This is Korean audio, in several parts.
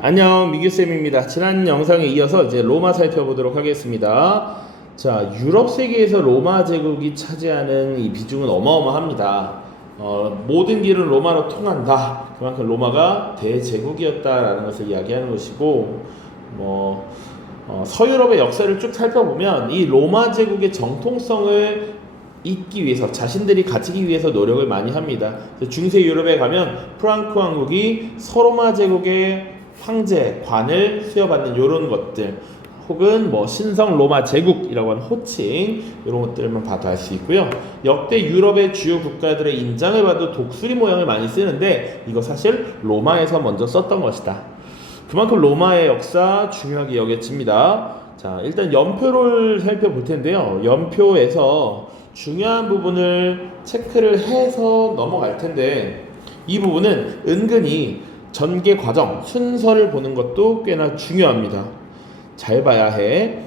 안녕, 미규쌤입니다. 지난 영상에 이어서 이제 로마 살펴보도록 하겠습니다. 자, 유럽 세계에서 로마 제국이 차지하는 이 비중은 어마어마합니다. 모든 길은 로마로 통한다. 그만큼 로마가 대제국이었다라는 것을 이야기하는 것이고, 서유럽의 역사를 쭉 살펴보면 이 로마 제국의 정통성을 잇기 위해서, 자신들이 가지기 위해서 노력을 많이 합니다. 중세 유럽에 가면 프랑크 왕국이 서로마 제국의 황제, 관을 수여받는 이런 것들, 혹은 신성 로마 제국이라고 하는 호칭, 이런 것들만 봐도 알 수 있고요. 역대 유럽의 주요 국가들의 인장을 봐도 독수리 모양을 많이 쓰는데 이거 사실 로마에서 먼저 썼던 것이다. 그만큼 로마의 역사 중요하게 여겨집니다. 자, 일단 연표를 살펴볼 텐데요. 연표에서 중요한 부분을 체크를 해서 넘어갈 텐데, 이 부분은 은근히 전개 과정, 순서를 보는 것도 꽤나 중요합니다. 잘 봐야 해.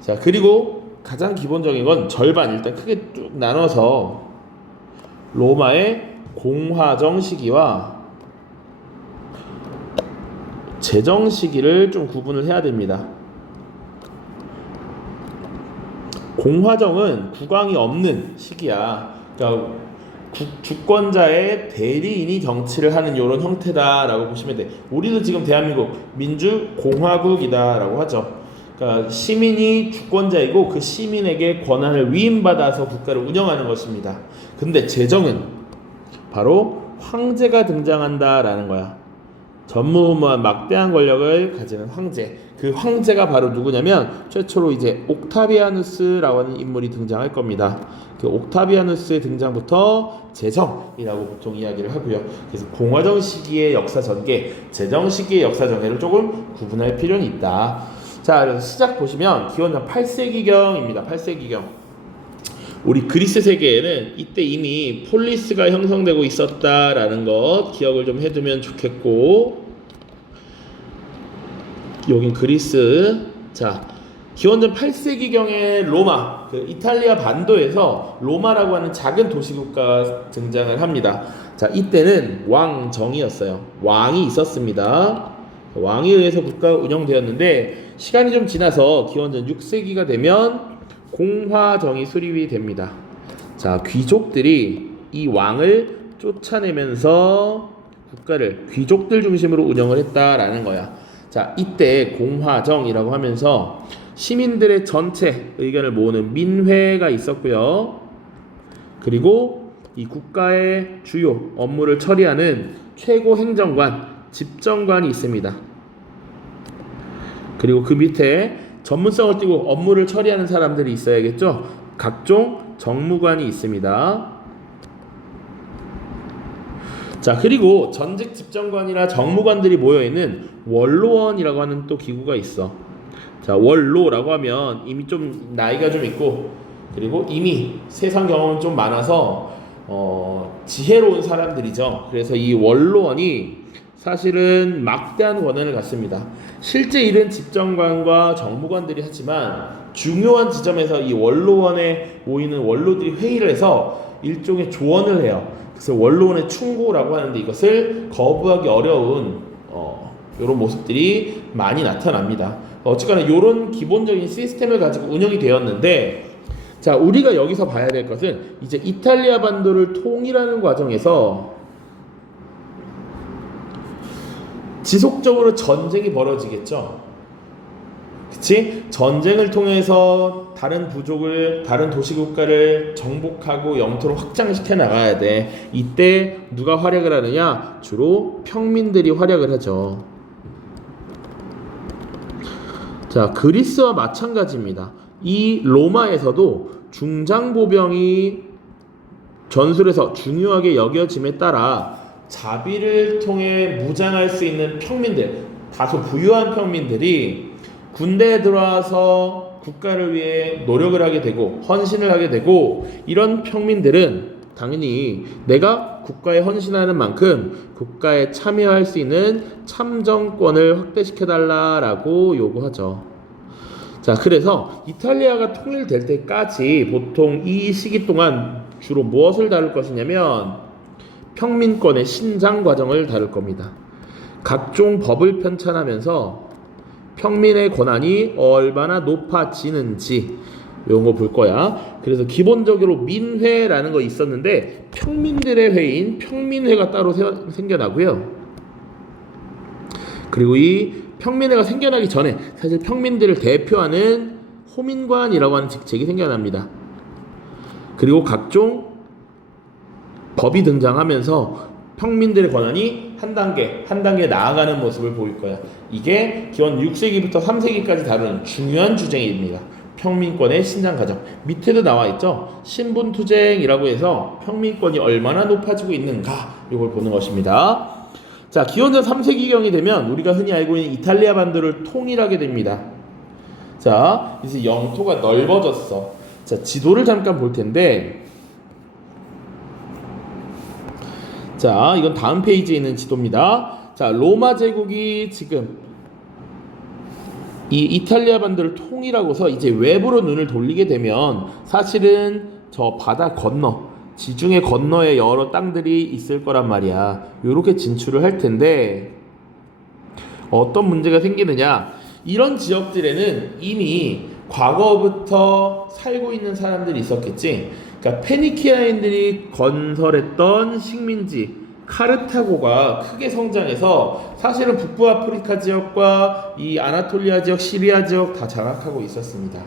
자, 그리고 가장 기본적인 건 절반, 일단 크게 쭉 나눠서 로마의 공화정 시기와 제정 시기를 좀 구분을 해야 됩니다. 공화정은 국왕이 없는 시기야. 그러니까 주권자의 대리인이 정치를 하는 이런 형태다라고 보시면 돼. 우리도 지금 대한민국 민주공화국이다라고 하죠. 그러니까 시민이 주권자이고 그 시민에게 권한을 위임받아서 국가를 운영하는 것입니다. 근데 제정은 바로 황제가 등장한다라는 거야. 전무후무한 막대한 권력을 가지는 황제. 그 황제가 바로 누구냐면 최초로 이제 옥타비아누스라고 하는 인물이 등장할 겁니다. 그 옥타비아누스의 등장부터 제정이라고 보통 이야기를 하고요. 그래서 공화정 시기의 역사 전개, 제정 시기의 역사 전개를 조금 구분할 필요는 있다. 자, 그래서 시작 보시면 기원전 8세기경입니다. 8세기경. 우리 그리스 세계에는 이때 이미 폴리스가 형성되고 있었다라는 것 기억을 좀 해두면 좋겠고, 여긴 그리스. 자, 기원전 8세기경의 로마, 그 이탈리아 반도에서 로마라고 하는 작은 도시국가가 등장을 합니다. 자, 이때는 왕정이었어요. 왕이 있었습니다. 왕에 의해서 국가가 운영되었는데, 시간이 좀 지나서 기원전 6세기가 되면 공화정이 수립이 됩니다. 자, 귀족들이 이 왕을 쫓아내면서 국가를 귀족들 중심으로 운영을 했다라는 거야. 자, 이때 공화정이라고 하면서 시민들의 전체 의견을 모으는 민회가 있었고요. 그리고 이 국가의 주요 업무를 처리하는 최고 행정관, 집정관이 있습니다. 그리고 그 밑에 전문성을 띠고 업무를 처리하는 사람들이 있어야겠죠. 각종 정무관이 있습니다. 자, 그리고 전직 집정관이나 정무관들이 모여있는 원로원이라고 하는 또 기구가 있어. 자, 원로라고 하면 이미 좀 나이가 좀 있고, 그리고 이미 세상 경험은 좀 많아서 지혜로운 사람들이죠. 그래서 이 원로원이 사실은 막대한 권한을 갖습니다. 실제 일은 집정관과 정무관들이 하지만 중요한 지점에서 이 원로원에 모이는 원로들이 회의를 해서 일종의 조언을 해요. 그래서 원로원의 충고라고 하는데, 이것을 거부하기 어려운 이런 모습들이 많이 나타납니다. 어쨌거나 이런 기본적인 시스템을 가지고 운영이 되었는데, 자, 우리가 여기서 봐야 될 것은 이제 이탈리아 반도를 통일하는 과정에서 지속적으로 전쟁이 벌어지겠죠. 그치? 전쟁을 통해서 다른 부족을, 다른 도시국가를 정복하고 영토를 확장시켜 나가야 돼. 이때 누가 활약을 하느냐? 주로 평민들이 활약을 하죠. 자, 그리스와 마찬가지입니다. 이 로마에서도 중장보병이 전술에서 중요하게 여겨짐에 따라 자비를 통해 무장할 수 있는 평민들, 다소 부유한 평민들이 군대에 들어와서 국가를 위해 노력을 하게 되고 헌신을 하게 되고, 이런 평민들은 당연히 내가 국가에 헌신하는 만큼 국가에 참여할 수 있는 참정권을 확대시켜달라라고 요구하죠. 자, 그래서 이탈리아가 통일될 때까지 보통 이 시기 동안 주로 무엇을 다룰 것이냐면 평민권의 신장 과정을 다룰 겁니다. 각종 법을 편찬하면서 평민의 권한이 얼마나 높아지는지 이런 거 볼 거야. 그래서 기본적으로 민회라는 거 있었는데 평민들의 회의인 평민회가 따로 생겨나고요. 그리고 이 평민회가 생겨나기 전에 사실 평민들을 대표하는 호민관이라고 하는 직책이 생겨납니다. 그리고 각종 법이 등장하면서 평민들의 권한이 한 단계 나아가는 모습을 보일 거야. 이게 기원 6세기부터 3세기까지 다루는 중요한 주제입니다. 평민권의 신장 과정. 밑에도 나와 있죠. 신분투쟁이라고 해서 평민권이 얼마나 높아지고 있는가 이걸 보는 것입니다. 자, 기원전 3세기경이 되면 우리가 흔히 알고 있는 이탈리아 반도를 통일하게 됩니다. 자, 이제 영토가 넓어졌어. 자, 지도를 잠깐 볼 텐데, 자, 이건 다음 페이지에 있는 지도입니다. 자, 로마 제국이 지금 이 이탈리아 반도를 통일하고서 이제 외부로 눈을 돌리게 되면 사실은 저 바다 건너, 지중해 건너에 여러 땅들이 있을 거란 말이야. 요렇게 진출을 할 텐데 어떤 문제가 생기느냐? 이런 지역들에는 이미 과거부터 살고 있는 사람들이 있었겠지. 그러니까 페니키아인들이 건설했던 식민지 카르타고가 크게 성장해서 사실은 북부 아프리카 지역과 이 아나톨리아 지역, 시리아 지역 다 장악하고 있었습니다.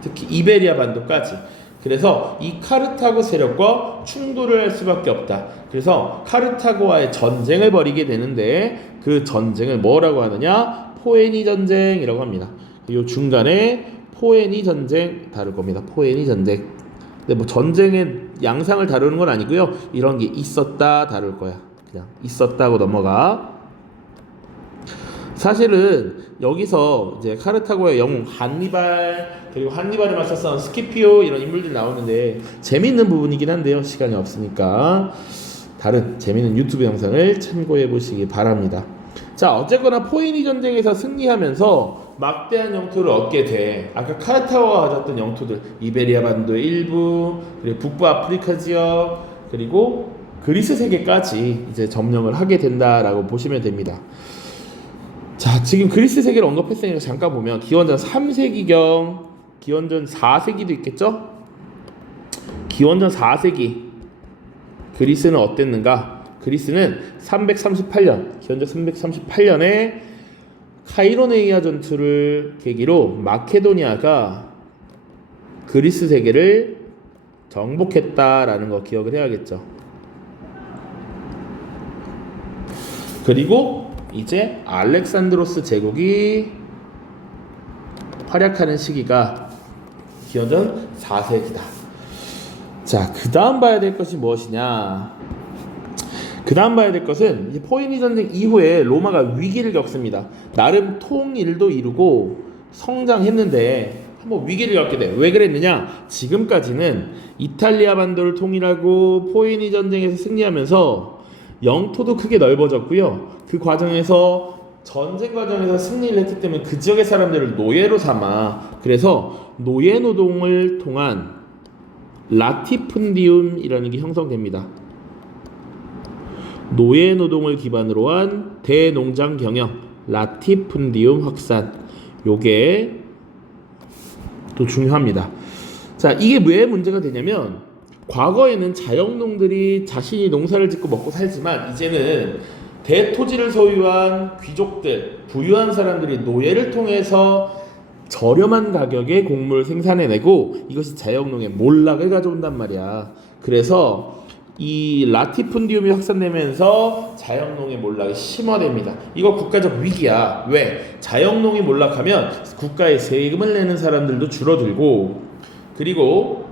특히 이베리아 반도까지. 그래서 이 카르타고 세력과 충돌을 할 수밖에 없다. 그래서 카르타고와의 전쟁을 벌이게 되는데 그 전쟁을 뭐라고 하느냐? 포에니 전쟁이라고 합니다. 이 중간에 포에니 전쟁 다룰 겁니다. 포에니 전쟁. 근데 뭐 전쟁의 양상을 다루는 건 아니고요. 이런 게 있었다 다룰 거야. 그냥 있었다고 넘어가. 사실은 여기서 이제 카르타고의 영웅 한니발, 그리고 한니발을 맞섰던 스키피오 이런 인물들이 나오는데 재밌는 부분이긴 한데요. 시간이 없으니까 다른 재밌는 유튜브 영상을 참고해 보시기 바랍니다. 자, 어쨌거나 포에니 전쟁에서 승리하면서 막대한 영토를 얻게 돼. 아까 카르타고가 가졌던 영토들, 이베리아 반도의 일부, 그리고 북부 아프리카 지역, 그리고 그리스 세계까지 이제 점령을 하게 된다라고 보시면 됩니다. 자, 지금 그리스 세계를 언급했으니까 잠깐 보면 기원전 3세기경, 기원전 4세기도 있겠죠? 기원전 4세기 그리스는 어땠는가? 그리스는 338년, 기원전 338년에 카이로네이아 전투를 계기로 마케도니아가 그리스 세계를 정복했다라는 거 기억을 해야겠죠. 그리고 이제 알렉산드로스 제국이 활약하는 시기가 기원전 4세기다. 자, 그 다음 봐야 될 것이 무엇이냐? 그 다음 봐야 될 것은 이제 포에니 전쟁 이후에 로마가 위기를 겪습니다. 나름 통일도 이루고 성장했는데 한번 위기를 겪게 돼. 왜 그랬느냐? 지금까지는 이탈리아 반도를 통일하고 포에니 전쟁에서 승리하면서 영토도 크게 넓어졌고요. 그 과정에서 전쟁 과정에서 승리를 했기 때문에 그 지역의 사람들을 노예로 삼아, 그래서 노예 노동을 통한 라티푼디움이라는 게 형성됩니다. 노예 노동을 기반으로 한 대농장 경영, 라티푼디움 확산, 요게 또 중요합니다. 자, 이게 왜 문제가 되냐면 과거에는 자영농들이 자신이 농사를 짓고 먹고 살지만 이제는 대토지를 소유한 귀족들, 부유한 사람들이 노예를 통해서 저렴한 가격에 곡물을 생산해내고 이것이 자영농의 몰락을 가져온단 말이야. 그래서 이 라티푼디움이 확산되면서 자영농의 몰락이 심화됩니다. 이거 국가적 위기야. 왜? 자영농이 몰락하면 국가에 세금을 내는 사람들도 줄어들고, 그리고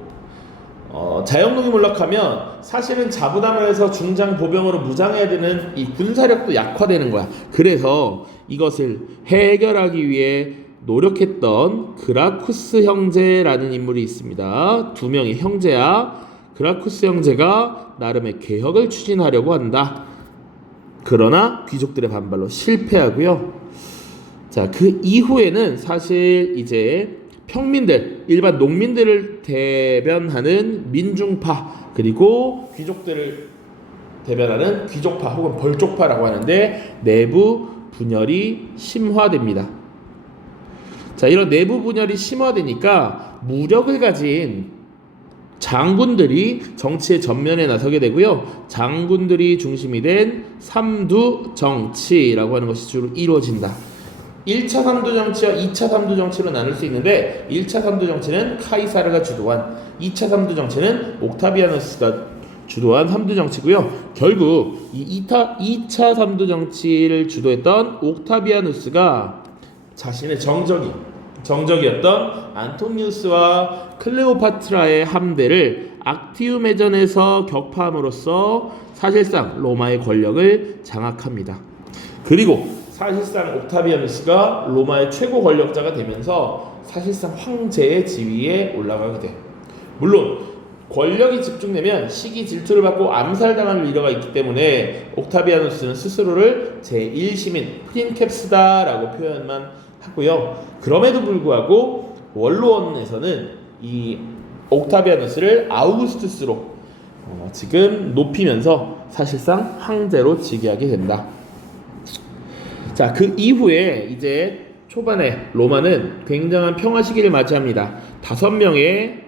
자영농이 몰락하면 사실은 자부담을 해서 중장 보병으로 무장해야 되는 이 군사력도 약화되는 거야. 그래서 이것을 해결하기 위해 노력했던 그라쿠스 형제라는 인물이 있습니다. 두 명의 형제야. 그라쿠스 형제가 나름의 개혁을 추진하려고 한다. 그러나 귀족들의 반발로 실패하고요. 자, 그 이후에는 사실 이제 평민들, 일반 농민들을 대변하는 민중파, 그리고 귀족들을 대변하는 귀족파 혹은 벌족파라고 하는데 내부 분열이 심화됩니다. 자, 이런 내부 분열이 심화되니까 무력을 가진 장군들이 정치의 전면에 나서게 되고요. 장군들이 중심이 된 삼두 정치라고 하는 것이 주로 이루어진다. 1차 삼두 정치와 2차 삼두 정치로 나눌 수 있는데 1차 삼두 정치는 카이사르가 주도한 2차 삼두 정치는 옥타비아누스가 주도한 삼두 정치고요. 결국 이 2차 삼두 정치를 주도했던 옥타비아누스가 자신의 정적이었던 안토니우스와 클레오파트라의 함대를 악티움 해전에서 격파함으로써 사실상 로마의 권력을 장악합니다. 그리고 사실상 옥타비아누스가 로마의 최고 권력자가 되면서 사실상 황제의 지위에 올라가게 돼. 물론 권력이 집중되면 시기 질투를 받고 암살당할 리더가 있기 때문에 옥타비아누스는 스스로를 제1시민 프린캡스다라고 표현만 하고요. 그럼에도 불구하고 원로원에서는 이 옥타비아누스를 아우구스투스로 지금 높이면서 사실상 황제로 즉위하게 된다. 자, 그 이후에 이제 초반에 로마는 굉장한 평화 시기를 맞이합니다. 5명의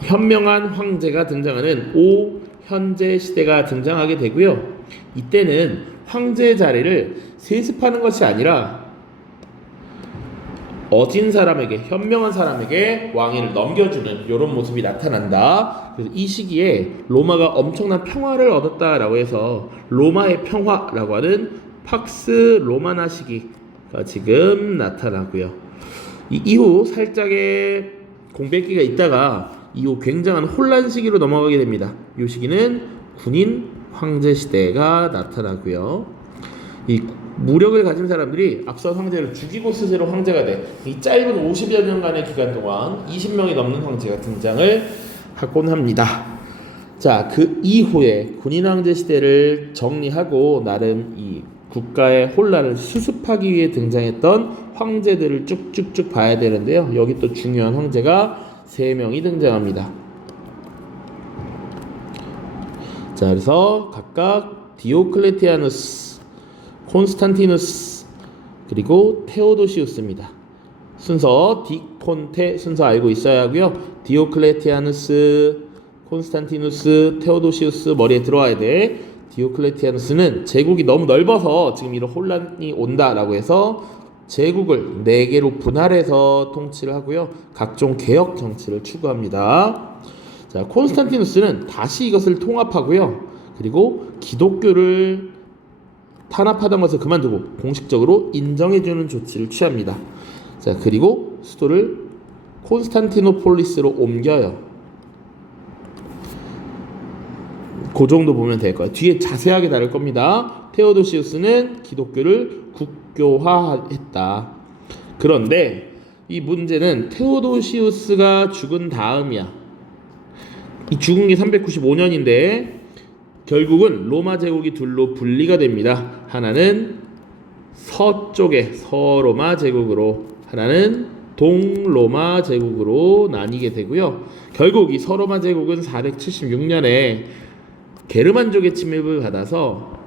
현명한 황제가 등장하는 오현제 시대가 등장하게 되고요. 이때는 황제의 자리를 세습하는 것이 아니라 어진 사람에게, 현명한 사람에게 왕위를 넘겨주는 이런 모습이 나타난다. 그래서 이 시기에 로마가 엄청난 평화를 얻었다라고 해서 로마의 평화라고 하는 팍스 로마나 시기가 지금 나타나고요. 이 이후 살짝의 공백기가 있다가 이후 굉장한 혼란 시기로 넘어가게 됩니다. 이 시기는 군인 황제 시대가 나타나고요. 이 무력을 가진 사람들이 앞선 황제를 죽이고 스스로 황제가 돼. 이 짧은 50여 년간의 기간 동안 20명이 넘는 황제가 등장을 하곤 합니다. 자, 그 이후에 군인 황제 시대를 정리하고 나름 이 국가의 혼란을 수습하기 위해 등장했던 황제들을 쭉쭉쭉 봐야 되는데요. 여기 또 중요한 황제가 3명이 등장합니다. 자, 그래서 각각 디오클레티아누스, 콘스탄티누스, 그리고 테오도시우스입니다. 순서 디콘테 순서 알고 있어야 하고요. 디오클레티아누스, 콘스탄티누스, 테오도시우스 머리에 들어와야 돼. 디오클레티아누스는 제국이 너무 넓어서 지금 이런 혼란이 온다라고 해서 제국을 4개로 분할해서 통치를 하고요. 각종 개혁 정치를 추구합니다. 자, 콘스탄티누스는 다시 이것을 통합하고요. 그리고 기독교를 탄압하던 것을 그만두고 공식적으로 인정해주는 조치를 취합니다. 자, 그리고 수도를 콘스탄티노폴리스로 옮겨요. 그 정도 보면 될 거예요. 뒤에 자세하게 다룰 겁니다. 테오도시우스는 기독교를 국교화했다. 그런데 이 문제는 테오도시우스가 죽은 다음이야. 이 죽은 게 395년인데 결국은 로마 제국이 둘로 분리가 됩니다. 하나는 서쪽의 서로마 제국으로, 하나는 동로마 제국으로 나뉘게 되고요. 결국 이 서로마 제국은 476년에 게르만족의 침입을 받아서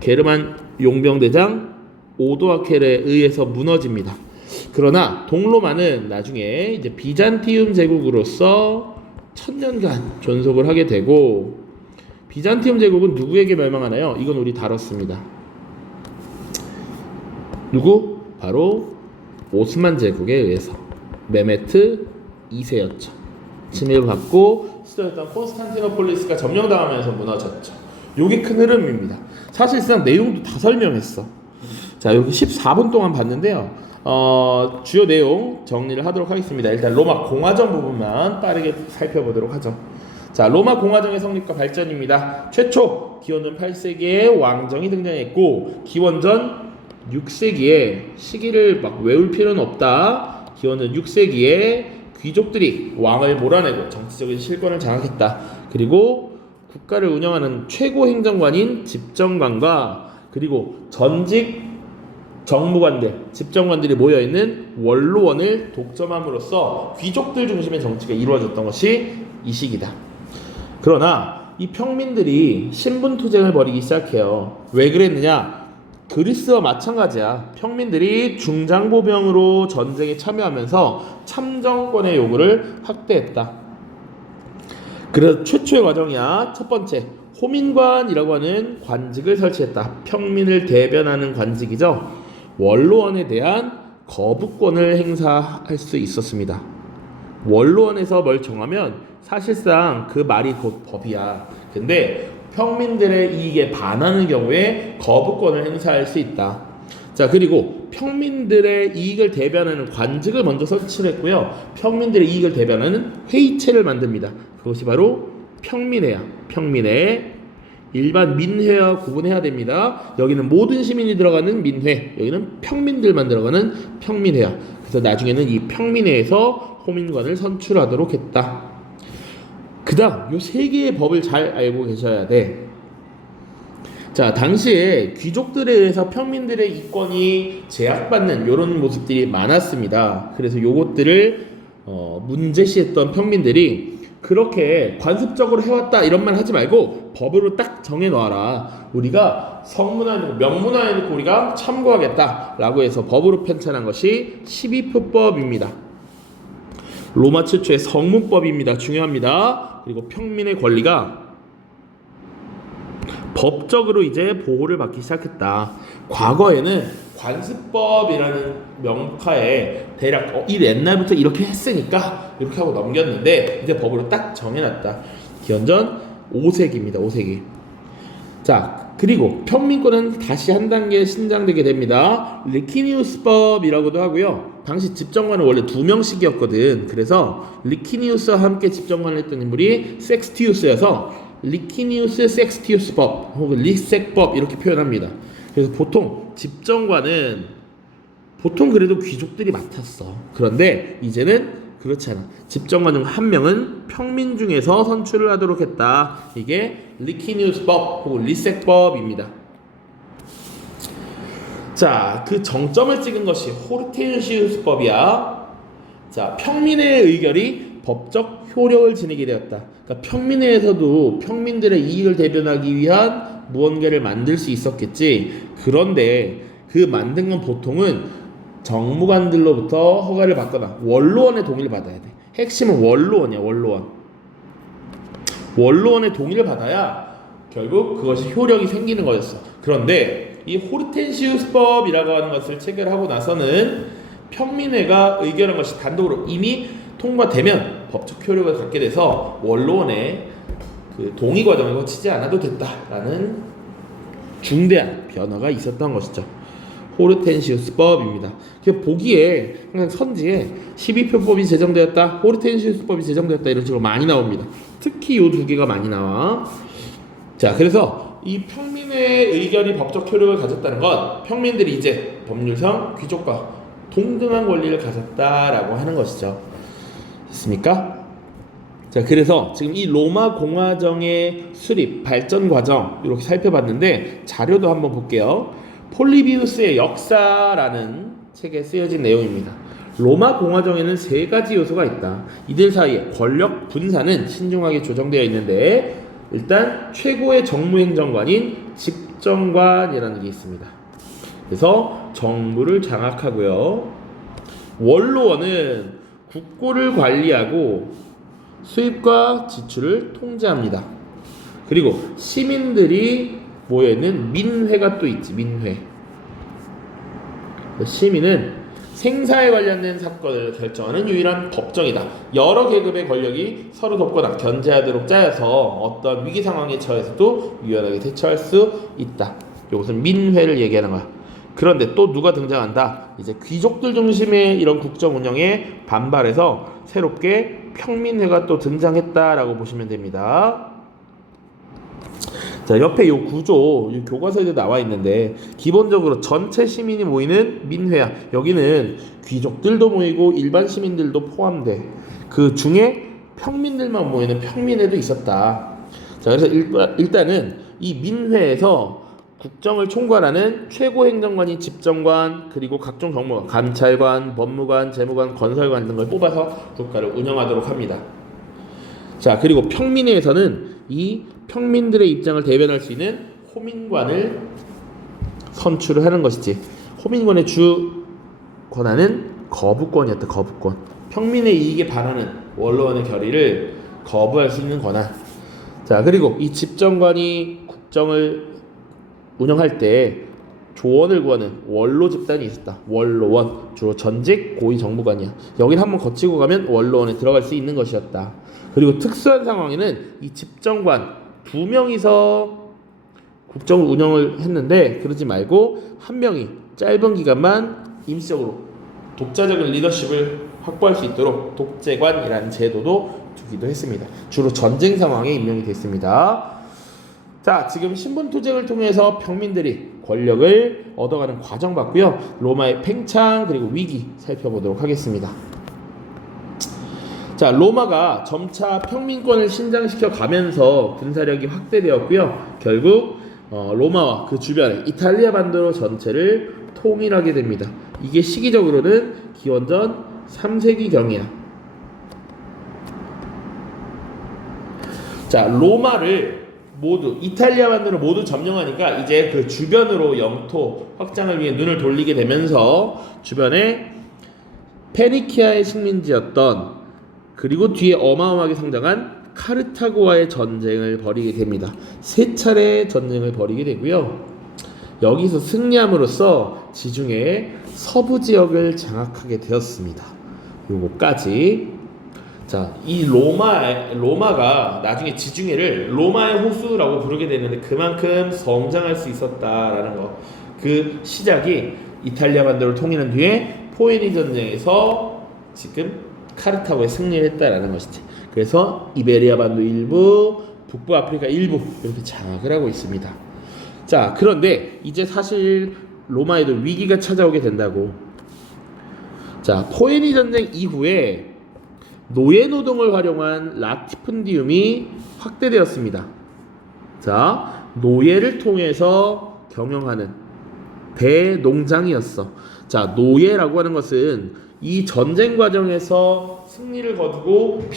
게르만 용병대장 오도아켈에 의해서 무너집니다. 그러나 동로마는 나중에 이제 비잔티움 제국으로서 1000년간 존속을 하게 되고, 비잔티움 제국은 누구에게 멸망하나요? 이건 우리 다뤘습니다. 누구? 바로 오스만 제국에 의해서 메메트 2세였죠. 침입을 받고 수도였던 콘스탄티노폴리스가 점령당하면서 무너졌죠. 요게 큰 흐름입니다. 사실상 내용도 다 설명했어. 자, 여기 14분 동안 봤는데요. 주요 내용 정리를 하도록 하겠습니다. 일단 로마 공화정 부분만 빠르게 살펴보도록 하죠. 자, 로마 공화정의 성립과 발전입니다. 최초 기원전 8세기에 왕정이 등장했고, 기원전 6세기에 시기를 막 외울 필요는 없다. 기원전 6세기에 귀족들이 왕을 몰아내고 정치적인 실권을 장악했다. 그리고 국가를 운영하는 최고 행정관인 집정관과 그리고 전직 정무관들, 집정관들이 모여있는 원로원을 독점함으로써 귀족들 중심의 정치가 이루어졌던 것이 이 시기다. 그러나 이 평민들이 신분투쟁을 벌이기 시작해요. 왜 그랬느냐? 그리스와 마찬가지야. 평민들이 중장보병으로 전쟁에 참여하면서 참정권의 요구를 확대했다. 그래서 최초의 과정이야. 첫 번째, 호민관이라고 하는 관직을 설치했다. 평민을 대변하는 관직이죠. 원로원에 대한 거부권을 행사할 수 있었습니다. 원로원에서 뭘 정하면 사실상 그 말이 곧 법이야. 근데 평민들의 이익에 반하는 경우에 거부권을 행사할 수 있다. 자, 그리고 평민들의 이익을 대변하는 관직을 먼저 설치를 했고요. 평민들의 이익을 대변하는 회의체를 만듭니다. 그것이 바로 평민회야. 평민회. 일반 민회와 구분해야 됩니다. 여기는 모든 시민이 들어가는 민회, 여기는 평민들만 들어가는 평민회야. 그래서 나중에는 이 평민회에서 호민관을 선출하도록 했다. 그 다음 요 세 개의 법을 잘 알고 계셔야 돼. 자, 당시에 귀족들에 의해서 평민들의 이권이 제약받는 이런 모습들이 많았습니다. 그래서 요것들을 문제시했던 평민들이 그렇게 관습적으로 해왔다 이런 말 하지 말고 법으로 딱 정해놓아라. 우리가 성문화해놓고 명문화해놓고 우리가 참고하겠다 라고 해서 법으로 편찬한 것이 12표법입니다. 로마 최초의 성문법입니다. 중요합니다. 그리고 평민의 권리가 법적으로 이제 보호를 받기 시작했다. 과거에는 관습법이라는 명목하에 대략 이 옛날부터 이렇게 했으니까 이렇게 하고 넘겼는데 이제 법으로 딱 정해놨다. 기원전 5세기입니다. 5세기. 자, 그리고 평민권은 다시 한 단계 신장되게 됩니다. 리키니우스법이라고도 하고요. 당시 집정관은 원래 2명씩이었거든. 그래서 리키니우스와 함께 집정관을 했던 인물이 섹스티우스여서 리키니우스 섹스티우스법 혹은 리섹법 이렇게 표현합니다. 그래서 보통 집정관은 보통 그래도 귀족들이 맡았어. 그런데 이제는 그렇지 않아. 집정관 중 한 명은 평민 중에서 선출을 하도록 했다. 이게 리키니우스법 혹은 리섹법입니다. 자, 그 정점을 찍은 것이 호르텐시우스법이야. 자, 평민의 의결이 법적 효력을 지니게 되었다. 그러니까 평민회에서도 평민들의 이익을 대변하기 위한 무언가를 만들 수 있었겠지. 그런데 그 만든 건 보통은 정무관들로부터 허가를 받거나 원로원의 동의를 받아야 돼. 핵심은 원로원이야. 원로원의 동의를 받아야 결국 그것이 효력이 생기는 거였어. 그런데 이 호르텐시우스법이라고 하는 것을 체결하고 나서는 평민회가 의결한 것이 단독으로 이미 통과되면 법적 효력을 갖게 돼서 원로원의 그 동의 과정을 거치지 않아도 됐다라는 중대한 변화가 있었던 것이죠. 호르텐시우스법입니다. 보기에 항상 선지에 12표법이 제정되었다, 호르텐시우스법이 제정되었다 이런 식으로 많이 나옵니다. 특히 이 두 개가 많이 나와. 자, 그래서 이 평민의 의견이 법적 효력을 가졌다는 건 평민들이 이제 법률상 귀족과 동등한 권리를 가졌다라고 하는 것이죠. 됐습니까? 자, 그래서 지금 이 로마 공화정의 수립, 발전 과정 이렇게 살펴봤는데 자료도 한번 볼게요. 폴리비우스의 역사라는 책에 쓰여진 내용입니다. 로마 공화정에는 세 가지 요소가 있다. 이들 사이에 권력 분산은 신중하게 조정되어 있는데 일단 최고의 정무행정관인 집정관이라는 게 있습니다. 그래서 정부를 장악하고요. 원로원은 국고를 관리하고 수입과 지출을 통제합니다. 그리고 시민들이 모여있는 민회가 또 있지. 민회. 시민은 생사에 관련된 사건을 결정하는 유일한 법정이다. 여러 계급의 권력이 서로 돕거나 견제하도록 짜여서 어떤 위기 상황에 처해서도 유연하게 대처할 수 있다. 이것은 민회를 얘기하는 거야. 그런데 또 누가 등장한다? 이제 귀족들 중심의 이런 국정 운영에 반발해서 새롭게 평민회가 또 등장했다라고 보시면 됩니다. 자, 옆에 요 구조, 이 교과서에도 나와 있는데 기본적으로 전체 시민이 모이는 민회야. 여기는 귀족들도 모이고 일반 시민들도 포함돼. 그 중에 평민들만 모이는 평민회도 있었다. 자, 그래서 일단은 이 민회에서 국정을 총괄하는 최고 행정관이 집정관, 그리고 각종 정무관, 감찰관, 법무관, 재무관, 건설관 등을 뽑아서 국가를 운영하도록 합니다. 자, 그리고 평민회에서는 이 평민들의 입장을 대변할 수 있는 호민관을 선출을 하는 것이지. 호민관의 주 권한은 거부권이었다. 거부권. 평민의 이익에 반하는 원로원의 결의를 거부할 수 있는 권한. 자, 그리고 이 집정관이 국정을 운영할 때 조언을 구하는 원로 집단이 있었다. 원로원, 주로 전직 고위 정부관이야. 여기를 한번 거치고 가면 원로원에 들어갈 수 있는 것이었다. 그리고 특수한 상황에는 이 집정관 2명이서 국정을 운영을 했는데, 그러지 말고 한 명이 짧은 기간만 임시적으로 독자적인 리더십을 확보할 수 있도록 독재관이라는 제도도 두기도 했습니다. 주로 전쟁 상황에 임명이 됐습니다. 자, 지금 신분투쟁을 통해서 평민들이 권력을 얻어가는 과정 봤고요. 로마의 팽창 그리고 위기 살펴보도록 하겠습니다. 자, 로마가 점차 평민권을 신장시켜 가면서 군사력이 확대되었고요. 결국 로마와 그 주변 이탈리아 반도 전체를 통일하게 됩니다. 이게 시기적으로는 기원전 3세기경이야. 자, 로마를 모두 이탈리아 반도를 모두 점령하니까 이제 그 주변으로 영토 확장을 위해 눈을 돌리게 되면서 주변에 페니키아의 식민지였던, 그리고 뒤에 어마어마하게 성장한 카르타고와의 전쟁을 벌이게 됩니다. 3차례 전쟁을 벌이게 되고요. 여기서 승리함으로써 지중해의 서부 지역을 장악하게 되었습니다. 요거까지. 자, 이 로마가 나중에 지중해를 로마의 호수라고 부르게 되는데 그만큼 성장할 수 있었다라는 거. 그 시작이 이탈리아 반도를 통일한 뒤에 포에니 전쟁에서 지금 카르타고에 승리를 했다라는 것이지. 그래서 이베리아 반도 일부, 북부 아프리카 일부 이렇게 장악을 하고 있습니다. 자, 그런데 이제 사실 로마에도 위기가 찾아오게 된다고. 자, 포에니 전쟁 이후에 노예 노동을 활용한 라티푼디움이 확대되었습니다. 자, 노예를 통해서 경영하는 대농장이었어. 자, 노예라고 하는 것은 이 전쟁 과정에서 승리를 거두고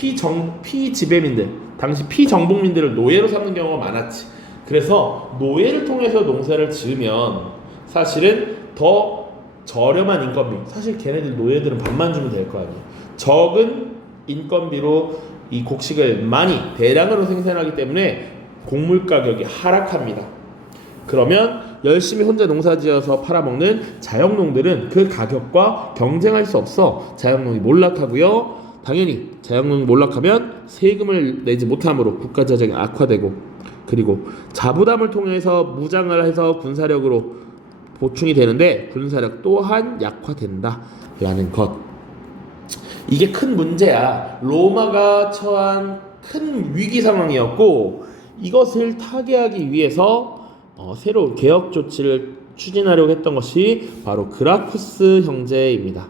피지배민들, 당시 피정복민들을 노예로 삼는 경우가 많았지. 그래서 노예를 통해서 농사를 지으면 사실은 더 저렴한 인건비, 사실 걔네들 노예들은 밥만 주면 될 거 아니에요. 적은 인건비로 이 곡식을 많이 대량으로 생산하기 때문에 곡물 가격이 하락합니다. 그러면 열심히 혼자 농사지어서 팔아먹는 자영농들은 그 가격과 경쟁할 수 없어 자영농이 몰락하고요. 당연히 자영농이 몰락하면 세금을 내지 못함으로 국가재정이 악화되고, 그리고 자부담을 통해서 무장을 해서 군사력으로 보충이 되는데 군사력 또한 약화된다라는 것. 이게 큰 문제야. 로마가 처한 큰 위기 상황이었고, 이것을 타개하기 위해서 새로운 개혁 조치를 추진하려고 했던 것이 바로 그라쿠스 형제입니다.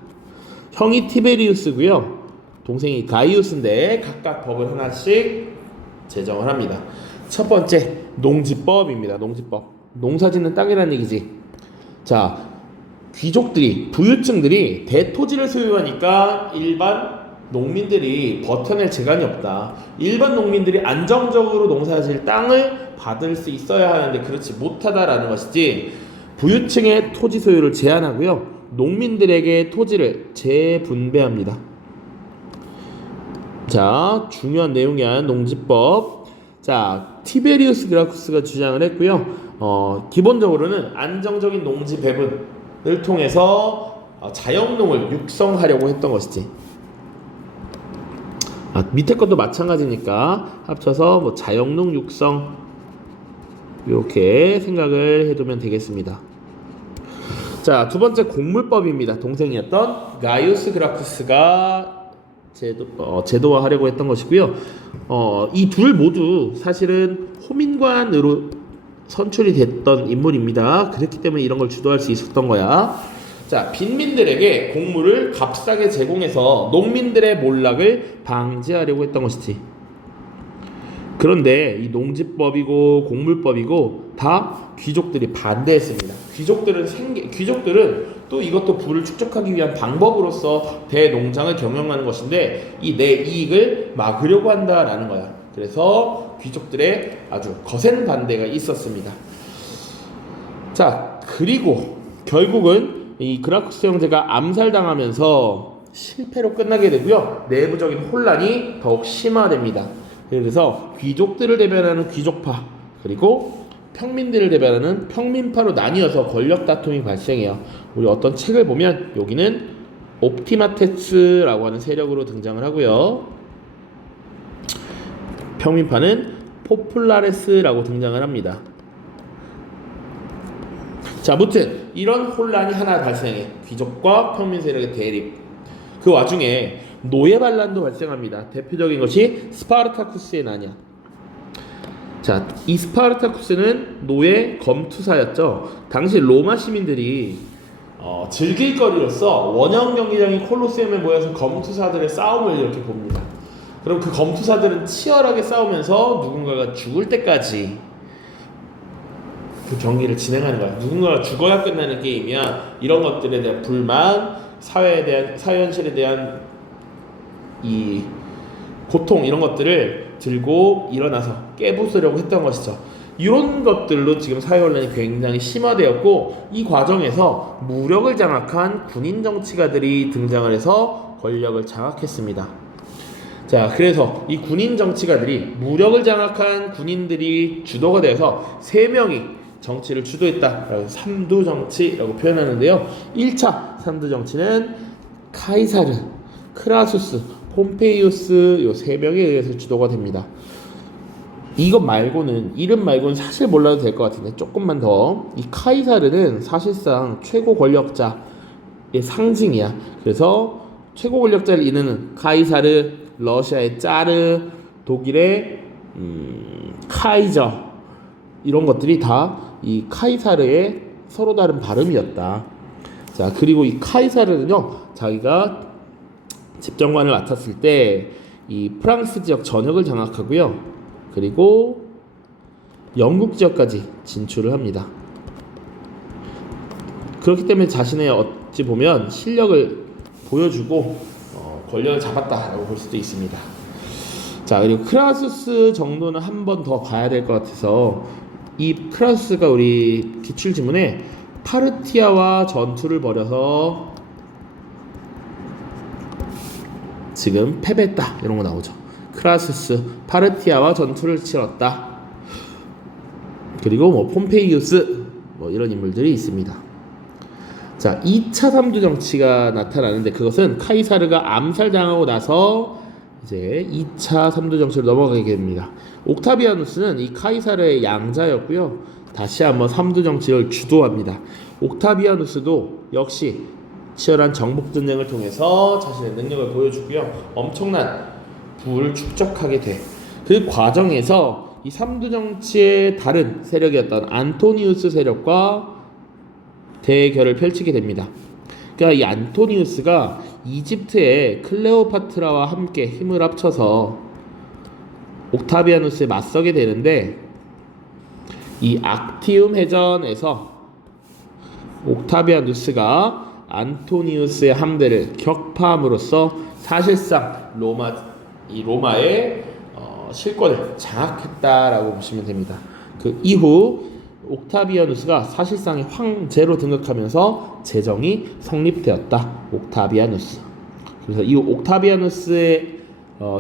형이 티베리우스고요. 동생이 가이우스인데 각각 법을 하나씩 제정을 합니다. 첫 번째, 농지법입니다. 농지법. 농사짓는 땅이라는 얘기지. 자, 귀족들이, 부유층들이 대토지를 소유하니까 일반 농민들이 버텨낼 재간이 없다. 일반 농민들이 안정적으로 농사질 땅을 받을 수 있어야 하는데 그렇지 못하다라는 것이지. 부유층의 토지 소유를 제한하고요. 농민들에게 토지를 재분배합니다. 자, 중요한 내용이야. 농지법. 자, 티베리우스 그라쿠스가 주장을 했고요. 기본적으로는 안정적인 농지 배분을 통해서 자영농을 육성하려고 했던 것이지. 밑에 것도 마찬가지니까 합쳐서 뭐 자영농 육성 이렇게 생각을 해두면 되겠습니다. 자, 두 번째 곡물법입니다. 동생이었던 가이우스 그라쿠스가 제도화하려고 했던 것이고요. 이 둘 모두 사실은 호민관으로 선출이 됐던 인물입니다. 그렇기 때문에 이런 걸 주도할 수 있었던 거야. 자, 빈민들에게 곡물을 값싸게 제공해서 농민들의 몰락을 방지하려고 했던 것이지. 그런데 이 농지법이고 곡물법이고 다 귀족들이 반대했습니다. 귀족들은 또 이것도 부를 축적하기 위한 방법으로서 대농장을 경영하는 것인데 이 내 이익을 막으려고 한다라는 거야. 그래서 귀족들의 아주 거센 반대가 있었습니다. 자, 그리고 결국은 이 그라쿠스 형제가 암살당하면서 실패로 끝나게 되고요. 내부적인 혼란이 더욱 심화됩니다. 그래서 귀족들을 대변하는 귀족파, 그리고 평민들을 대변하는 평민파로 나뉘어서 권력 다툼이 발생해요. 우리 어떤 책을 보면 여기는 옵티마테스라고 하는 세력으로 등장을 하고요. 평민파는 포플라레스라고 등장을 합니다. 자, 아무튼 이런 혼란이 하나 발생해. 귀족과 평민 세력의 대립. 그 와중에 노예 반란도 발생합니다. 대표적인 것이 스파르타쿠스의 난야. 자, 이 스파르타쿠스는 노예 검투사였죠. 당시 로마 시민들이 즐길 거리로서 원형 경기장인 콜로세움에 모여서 검투사들의 싸움을 이렇게 봅니다. 그럼 그 검투사들은 치열하게 싸우면서 누군가가 죽을 때까지 그 경기를 진행하는 거야. 누군가가 죽어야 끝나는 게임이야. 이런 것들에 대한 불만, 사회 현실에 대한 이 고통, 이런 것들을 들고 일어나서 깨부수려고 했던 것이죠. 이런 것들로 지금 사회 혼란이 굉장히 심화되었고, 이 과정에서 무력을 장악한 군인 정치가들이 등장을 해서 권력을 장악했습니다. 자, 그래서 이 군인 정치가들이, 무력을 장악한 군인들이 주도가 되어서 3명이 정치를 주도했다. 삼두 정치라고 표현하는데요. 1차 삼두 정치는 카이사르, 크라수스, 폼페이우스 요 3명에 의해서 주도가 됩니다. 이것 말고는, 이름 말고는 사실 몰라도 될 것 같은데 조금만 더. 이 카이사르는 사실상 최고 권력자의 상징이야. 그래서 최고 권력자를 이르는 카이사르, 러시아의 짜르, 독일의 카이저, 이런 것들이 다 이 카이사르의 서로 다른 발음이었다. 자, 그리고 이 카이사르는요, 자기가 집정관을 맡았을 때 이 프랑스 지역 전역을 장악하고요, 그리고 영국 지역까지 진출을 합니다. 그렇기 때문에 자신의 어찌 보면 실력을 보여주고 권력을 잡았다라고 볼 수도 있습니다. 자, 그리고 크라수스 정도는 한 번 더 봐야 될 것 같아서, 이 크라수스가 우리 기출지문에 파르티아와 전투를 벌여서 지금 패배했다 이런 거 나오죠. 크라수스, 파르티아와 전투를 치렀다. 그리고 뭐 폼페이우스, 뭐 이런 인물들이 있습니다. 자, 2차 삼두 정치가 나타나는데, 그것은 카이사르가 암살당하고 나서 이제 2차 삼두 정치로 넘어가게 됩니다. 옥타비아누스는 이 카이사르의 양자였고요. 다시 한번 삼두 정치를 주도합니다. 옥타비아누스도 역시 치열한 정복 전쟁을 통해서 자신의 능력을 보여주고요. 엄청난 부를 축적하게 돼. 그 과정에서 이 삼두 정치의 다른 세력이었던 안토니우스 세력과 대결을 펼치게 됩니다. 그러니까 이 안토니우스가 이집트의 클레오파트라와 함께 힘을 합쳐서 옥타비아누스에 맞서게 되는데, 이 악티움 해전에서 옥타비아누스가 안토니우스의 함대를 격파함으로써 사실상 로마의 실권을 장악했다라고 보시면 됩니다. 그 이후 옥타비아누스가 사실상의 황제로 등극하면서 제정이 성립되었다. 옥타비아누스. 그래서 이 옥타비아누스의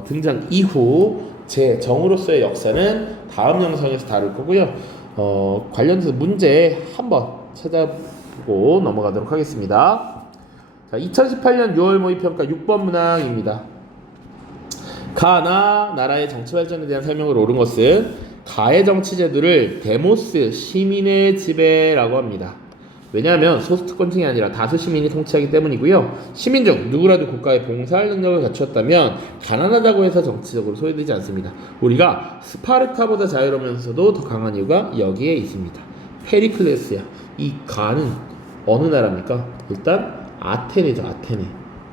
등장 이후 제정으로서의 역사는 다음 영상에서 다룰 거고요. 관련해서 문제 한번 찾아보고 넘어가도록 하겠습니다. 자, 2018년 6월 모의평가 6번 문항입니다. 가나 나라의 정치 발전에 대한 설명을 옳은 것은 가의 정치 제도를 데모스, 시민의 지배라고 합니다. 왜냐하면 소수특권층이 아니라 다수 시민이 통치하기 때문이고요. 시민 중 누구라도 국가에 봉사할 능력을 갖추었다면 가난하다고 해서 정치적으로 소외되지 않습니다. 우리가 스파르타보다 자유로우면서도 더 강한 이유가 여기에 있습니다. 페리클레스야. 이 가는 어느 나라입니까? 일단 아테네죠. 아테네.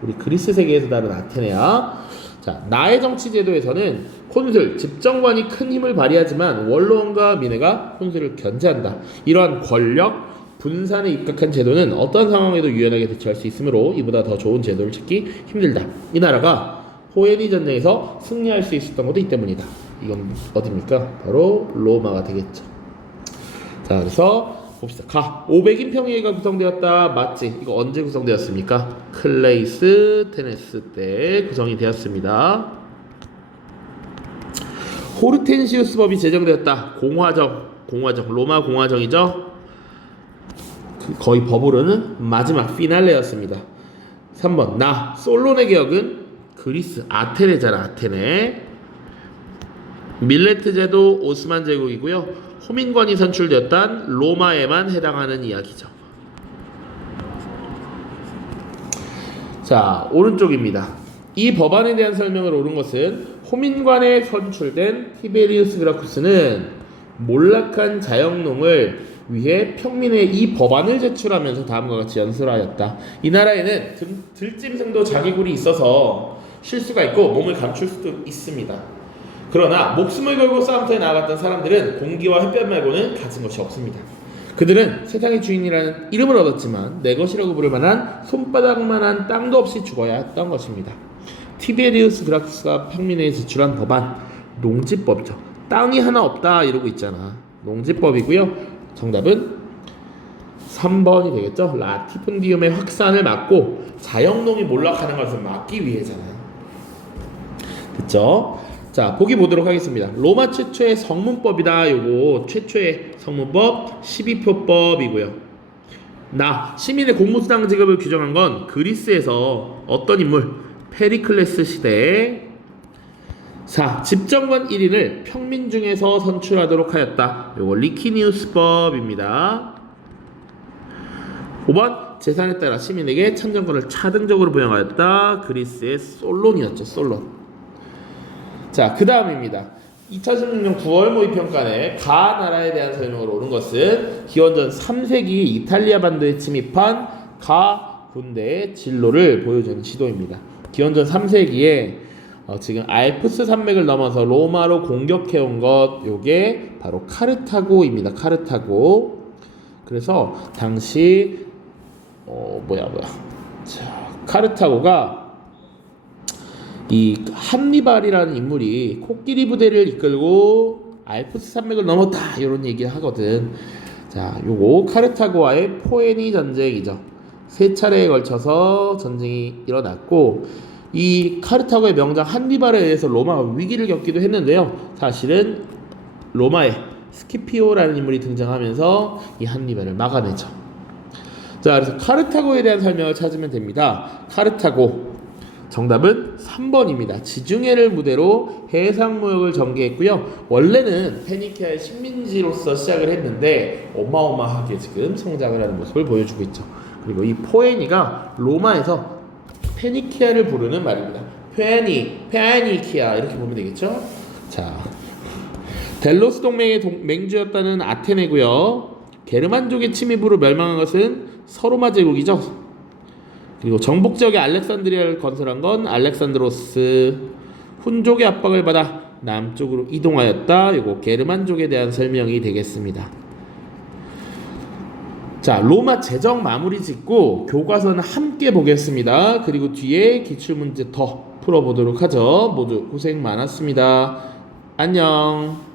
우리 그리스 세계에서 다른 아테네야. 자, 나의 정치 제도에서는 콘술, 집정관이 큰 힘을 발휘하지만 원로원과 민회가 콘술을 견제한다. 이러한 권력 분산에 입각한 제도는 어떤 상황에도 유연하게 대처할 수 있으므로 이보다 더 좋은 제도를 찾기 힘들다. 이 나라가 호에니 전쟁에서 승리할 수 있었던 것도 이 때문이다. 이건 어디입니까? 바로 로마가 되겠죠. 자, 그래서 봅시다. 가. 500인평회의가 구성되었다. 맞지? 이거 언제 구성되었습니까? 클레이스 테네스 때 구성이 되었습니다. 호르텐시우스법이 제정되었다. 공화정, 로마 공화정이죠. 거의 법으로는 마지막 피날레였습니다. 3번 솔론의 개혁은 그리스 아테네잖아. 아테네. 밀레트 제도 오스만 제국이고요. 호민관이 선출되었단 로마에만 해당하는 이야기죠. 자, 오른쪽입니다. 이 법안에 대한 설명을 옳은 것은 호민관에 선출된 티베리우스 그라쿠스는 몰락한 자영농을 위해 평민에 이 법안을 제출하면서 다음과 같이 연설하였다. 이 나라에는 들짐승도 자기굴이 있어서 실수가 있고 몸을 감출 수도 있습니다. 그러나 목숨을 걸고 싸움터에 나아갔던 사람들은 공기와 햇볕 말고는 가진 것이 없습니다. 그들은 세상의 주인이라는 이름을 얻었지만 내 것이라고 부를 만한 손바닥만한 땅도 없이 죽어야 했던 것입니다. 티베리우스 그라쿠스가 평민회에 제출한 법안, 농지법이죠. 땅이 하나 없다 이러고 있잖아. 농지법이고요. 정답은 3번이 되겠죠. 라티푼디움의 확산을 막고 자영농이 몰락하는 것을 막기 위해잖아요. 됐죠? 자, 보기 보도록 하겠습니다. 로마 최초의 성문법이다. 요거 최초의 성문법 12표법이고요. 시민의 공무수당 지급을 규정한 건 그리스에서 어떤 인물? 페리클레스 시대에 4. 집정관 1인을 평민 중에서 선출하도록 하였다. 요거 리키니우스법입니다. 5번 재산에 따라 시민에게 참정권을 차등적으로 부여하였다. 그리스의 솔론이었죠. 솔론. 자, 그 다음입니다. 2016년 9월 모의평가에 가 나라에 대한 설명을 옳은 것은 기원전 3세기 이탈리아 반도에 침입한 가 군대의 진로를 보여주는 지도입니다. 기원전 3세기에 지금 알프스 산맥을 넘어서 로마로 공격해온 것, 요게 바로 카르타고입니다. 카르타고. 그래서 당시 자, 카르타고가 이 한니발이라는 인물이 코끼리 부대를 이끌고 알프스 산맥을 넘었다 이런 얘기를 하거든. 자, 요거 카르타고와의 포에니 전쟁이죠. 3차례에 걸쳐서 전쟁이 일어났고 이 카르타고의 명장 한니발에 의해서 로마가 위기를 겪기도 했는데요. 사실은 로마에 스키피오라는 인물이 등장하면서 이 한니발을 막아내죠. 자, 그래서 카르타고에 대한 설명을 찾으면 됩니다. 카르타고 정답은 3번입니다. 지중해를 무대로 해상무역을 전개했고요. 원래는 페니키아의 식민지로서 시작을 했는데 어마어마하게 지금 성장을 하는 모습을 보여주고 있죠. 그리고 이 포에니가 로마에서 페니키아를 부르는 말입니다. 페니키아 이렇게 보면 되겠죠. 자, 델로스 동맹의 맹주였다는 아테네고요. 게르만족의 침입으로 멸망한 것은 서로마 제국이죠. 그리고 정복 지역의 알렉산드리아를 건설한 건 알렉산드로스. 훈족의 압박을 받아 남쪽으로 이동하였다. 이거 게르만족에 대한 설명이 되겠습니다. 자, 로마 제정 마무리 짓고 교과서는 함께 보겠습니다. 그리고 뒤에 기출문제 더 풀어보도록 하죠. 모두 고생 많았습니다. 안녕.